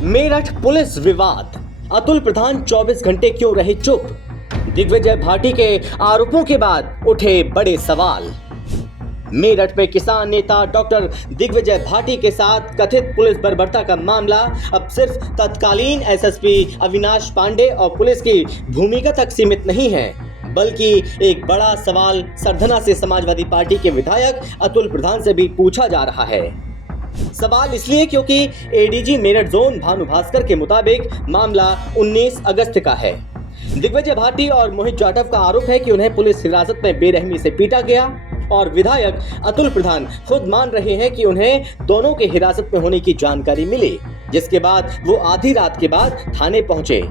Meerut police विवाद। अतुल प्रधान 24 घंटे क्यों रहे चुप? दिग्विजय भाटी के आरोपों के बाद उठे बड़े सवाल। मेरठ में किसान नेता डॉक्टर दिग्विजय भाटी के साथ कथित पुलिस बर्बरता का मामला अब सिर्फ तत्कालीन एसएसपी अविनाश पांडे और पुलिस की भूमिका तक सीमित नहीं है, बल्कि एक बड़ा सवाल सरधना से समाजवादी पार्टी के विधायक अतुल प्रधान से भी पूछा जा रहा है। सवाल इसलिए क्योंकि एडीजी मेरठ जोन भानु भास्कर के मुताबिक मामला 19 अगस्त का है। दिग्विजय भाटी और मोहित जाटव का आरोप है कि उन्हें पुलिस हिरासत में बेरहमी से पीटा गया और विधायक अतुल प्रधान खुद मान रहे हैं कि उन्हें दोनों के हिरासत में होने की जानकारी मिली, जिसके बाद वो आधी रात के बाद थाने पहुंचे,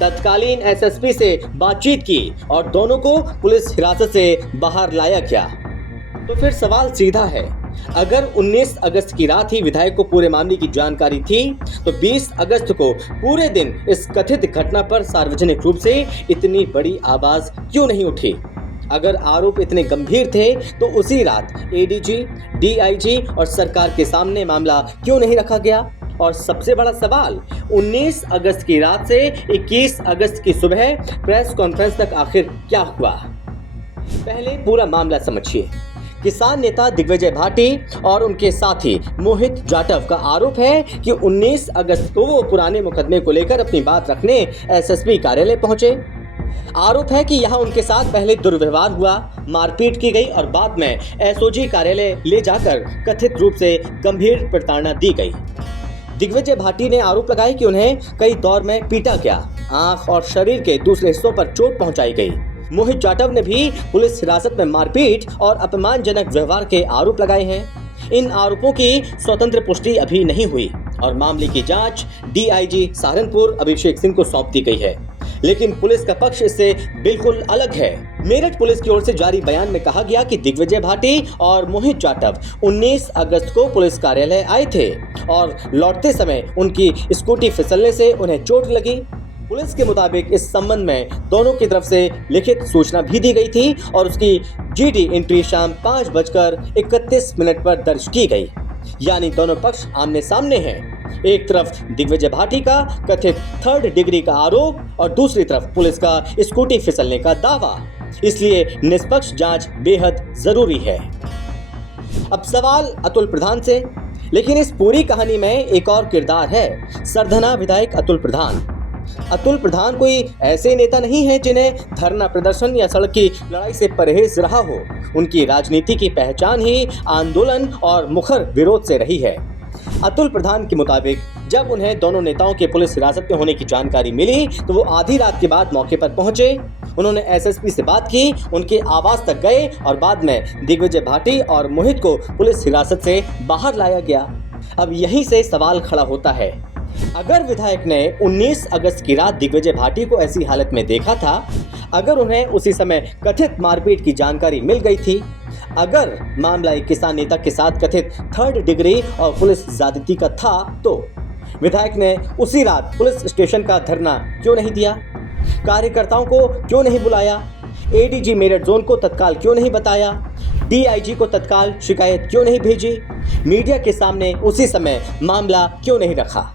तत्कालीन एसएसपी से बातचीत की और दोनों को पुलिस हिरासत से बाहर लाया गया। तो फिर सवाल सीधा है, अगर 19 अगस्त की रात ही विधायक को पूरे मामले की जानकारी थी, तो 20 अगस्त को पूरे दिन इस कथित घटना पर सार्वजनिक रूप से इतनी बड़ी आवाज क्यों नहीं उठी? अगर आरोप इतने गंभीर थे तो उसी रात एडीजी, डीआईजी और सरकार के सामने मामला क्यों नहीं रखा गया? और सबसे बड़ा सवाल, 19 अगस्त की रात से 21 अगस्त की सुबह प्रेस कॉन्फ्रेंस तक आखिर क्या हुआ? पहले पूरा मामला समझिए। किसान नेता दिग्विजय भाटी और उनके साथी मोहित जाटव का आरोप है कि 19 अगस्त को वो पुराने मुकदमे को लेकर अपनी बात रखने एसएसपी कार्यालय पहुंचे। आरोप है कि यहां उनके साथ पहले दुर्व्यवहार हुआ, मारपीट की गई और बाद में एसओजी कार्यालय ले जाकर कथित रूप से गंभीर प्रताड़ना दी गई। दिग्विजय भाटी ने आरोप लगाया कि उन्हें कई दौर में पीटा गया, आंख और शरीर के दूसरे हिस्सों पर चोट पहुंचाई गई। मोहित जाटव ने भी पुलिस हिरासत में मारपीट और अपमानजनक व्यवहार के आरोप लगाए हैं। इन आरोपों की स्वतंत्र पुष्टि अभी नहीं हुई और मामले की जांच डीआईजी सहारनपुर अभिषेक सिंह को सौंप दी गई है, लेकिन पुलिस का पक्ष इससे बिल्कुल अलग है। मेरठ पुलिस की ओर से जारी बयान में कहा गया कि दिग्विजय भाटी और मोहित जाटव 19 अगस्त को पुलिस कार्यालय आए थे और लौटते समय उनकी स्कूटी फिसलने से उन्हें चोट लगी। पुलिस के मुताबिक इस संबंध में दोनों की तरफ से लिखित सूचना भी दी गई थी और उसकी जीडी एंट्री शाम 5:31 पर दर्ज की गई। यानी दोनों पक्ष आमने सामने हैं। एक तरफ दिग्विजय भाटी का कथित 3rd डिग्री का आरोप और दूसरी तरफ पुलिस का स्कूटी फिसलने का दावा। इसलिए निष्पक्ष जांच बेहद जरूरी है। अब सवाल अतुल प्रधान से, लेकिन इस पूरी कहानी में एक और किरदार है, सरधना विधायक अतुल प्रधान। अतुल प्रधान कोई ऐसे नेता नहीं है जिन्हें धरना प्रदर्शन या सड़क की लड़ाई से परहेज रहा हो। उनकी राजनीति की पहचान ही आंदोलन और मुखर विरोध से रही है। अतुल प्रधान के मुताबिक जब उन्हें दोनों नेताओं के पुलिस हिरासत में होने की जानकारी मिली तो वो आधी रात के बाद मौके पर पहुंचे। उन्होंने एसएसपी से बात की, उनके आवास तक गए और बाद में दिग्विजय भाटी और मोहित को पुलिस हिरासत से बाहर लाया गया। अब यहीं से सवाल खड़ा होता है, अगर विधायक ने 19 अगस्त की रात दिग्विजय भाटी को ऐसी हालत में देखा था, अगर उन्हें उसी समय कथित मारपीट की जानकारी मिल गई थी, अगर मामला एक किसान नेता के साथ कथित 3rd डिग्री और पुलिस ज्यादती का था, तो विधायक ने उसी रात पुलिस स्टेशन का धरना क्यों नहीं दिया? कार्यकर्ताओं को क्यों नहीं बुलाया? एडीजी मेरठ जोन को तत्काल क्यों नहीं बताया? डीआईजी को तत्काल शिकायत क्यों नहीं भेजी? मीडिया के सामने उसी समय मामला क्यों नहीं रखा?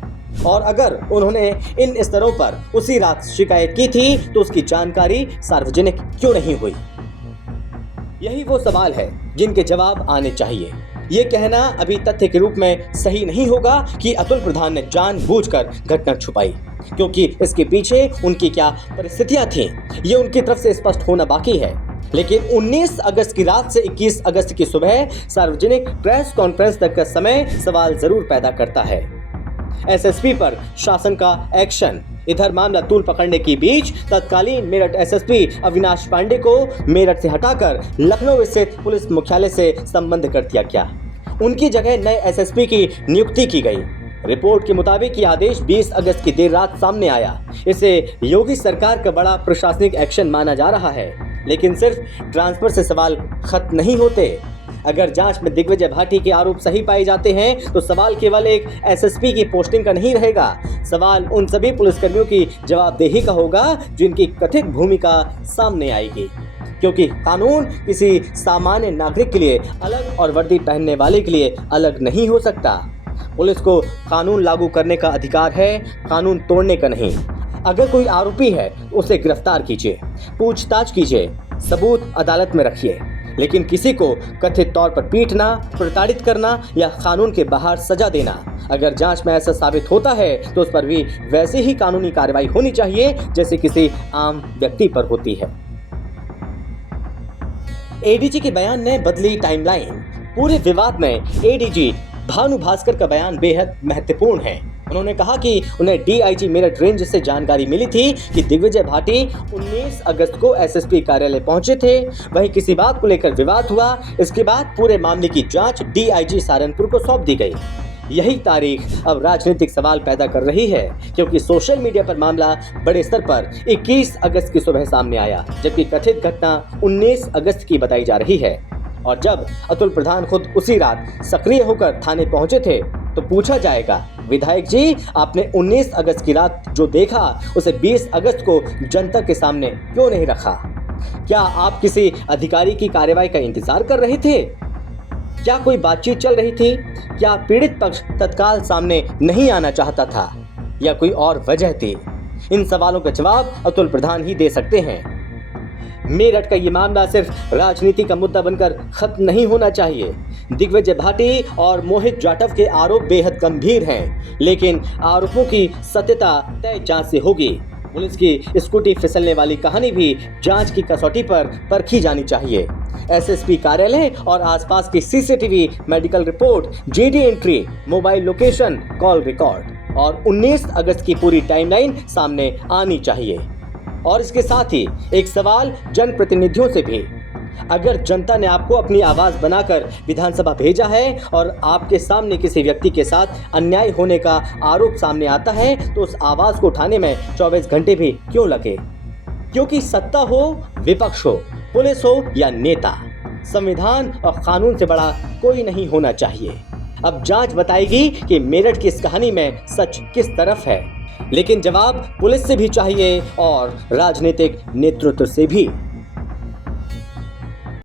और अगर उन्होंने इन स्तरों पर उसी रात शिकायत की थी तो उसकी जानकारी सार्वजनिक क्यों नहीं हुई? यही वो सवाल है जिनके जवाब आने चाहिए। ये कहना अभी तथ्य के रूप में सही नहीं होगा कि अतुल प्रधान ने जानबूझकर घटना छुपाई, क्योंकि इसके पीछे उनकी क्या परिस्थितियां थीं, ये उनकी तरफ से स्पष्ट होना बाकी है। लेकिन 19 अगस्त की रात से 21 अगस्त की सुबह सार्वजनिक प्रेस कॉन्फ्रेंस तक का समय सवाल जरूर पैदा करता है। एसएसपी पर शासन का एक्शन, इधर मामला तूल पकड़ने के बीच तत्कालीन मेरठ एसएसपी अविनाश पांडे को मेरठ से हटाकर लखनऊ स्थित पुलिस मुख्यालय से संबंध कर दिया गया। उनकी जगह नए एसएसपी की नियुक्ति की गई। रिपोर्ट के मुताबिक ये आदेश 20 अगस्त की देर रात सामने आया। इसे योगी सरकार का बड़ा प्रशासनिक एक्शन माना जा रहा है, लेकिन सिर्फ ट्रांसफर से सवाल खत्म नहीं होते। अगर जांच में दिग्विजय भाटी के आरोप सही पाए जाते हैं तो सवाल केवल एक एसएसपी की पोस्टिंग का नहीं रहेगा, सवाल उन सभी पुलिसकर्मियों की जवाबदेही का होगा जिनकी कथित भूमिका सामने आएगी। क्योंकि कानून किसी सामान्य नागरिक के लिए अलग और वर्दी पहनने वाले के लिए अलग नहीं हो सकता। पुलिस को कानून लागू करने का अधिकार है, कानून तोड़ने का नहीं। अगर कोई आरोपी है उसे गिरफ्तार कीजिए, पूछताछ कीजिए, सबूत अदालत में रखिए, लेकिन किसी को कथित तौर पर पीटना, प्रताड़ित करना या कानून के बाहर सजा देना, अगर जांच में ऐसा साबित होता है तो उस पर भी वैसे ही कानूनी कार्रवाई होनी चाहिए जैसे किसी आम व्यक्ति पर होती है। एडीजी के बयान ने बदली टाइमलाइन। पूरे विवाद में एडीजी भानु भास्कर का बयान बेहद महत्वपूर्ण है। उन्होंने कहा कि उन्हें डीआईजी मेरठ रेंज से जानकारी मिली थी कि दिग्विजय भाटी 19 अगस्त को एसएसपी कार्यालय पहुंचे थे। वहीं किसी बात को लेकर विवाद हुआ। इसके बाद पूरे मामले की जांच डीआईजी सहारनपुर को सौंप दी गई। यही तारीख अब राजनीतिक सवाल पैदा कर रही है, क्योंकि सोशल मीडिया पर मामला बड़े स्तर पर 21 अगस्त की सुबह सामने आया, जबकि कथित घटना 19 अगस्त की बताई जा रही है। और जब अतुल प्रधान खुद उसी रात सक्रिय होकर थाने पहुंचे थे तो पूछा जाएगा, विधायक जी आपने 19 अगस्त की रात जो देखा उसे 20 अगस्त को जनता के सामने क्यों नहीं रखा? क्या आप किसी अधिकारी की कार्रवाई का इंतजार कर रहे थे? क्या कोई बातचीत चल रही थी? क्या पीड़ित पक्ष तत्काल सामने नहीं आना चाहता था या कोई और वजह थी? इन सवालों का जवाब अतुल प्रधान ही दे सकते हैं। मेरठ का ये मामला सिर्फ राजनीति का मुद्दा बनकर खत्म नहीं होना चाहिए। दिग्विजय भाटी और मोहित जाटव के आरोप बेहद गंभीर हैं, लेकिन आरोपों की सत्यता तय जांच से होगी। पुलिस की स्कूटी फिसलने वाली कहानी भी जांच की कसौटी पर परखी जानी चाहिए। एसएसपी कार्यालय और आसपास की CCTV, medical report, GD entry, mobile location, call record और 19 अगस्त की पूरी टाइमलाइन सामने आनी चाहिए। और इसके साथ ही एक सवाल जनप्रतिनिधियों से भी, अगर जनता ने आपको अपनी आवाज बनाकर विधानसभा भेजा है और आपके सामने किसी व्यक्ति के साथ अन्याय होने का आरोप सामने आता है तो उस आवाज को उठाने में 24 घंटे भी क्यों लगे? क्योंकि सत्ता हो, विपक्ष हो, पुलिस हो या नेता, संविधान और कानून से बड़ा कोई नहीं होना चाहिए। अब जांच बताएगी कि मेरठ की इस कहानी में सच किस तरफ है, लेकिन जवाब पुलिस से भी चाहिए और राजनीतिक नेतृत्व से भी।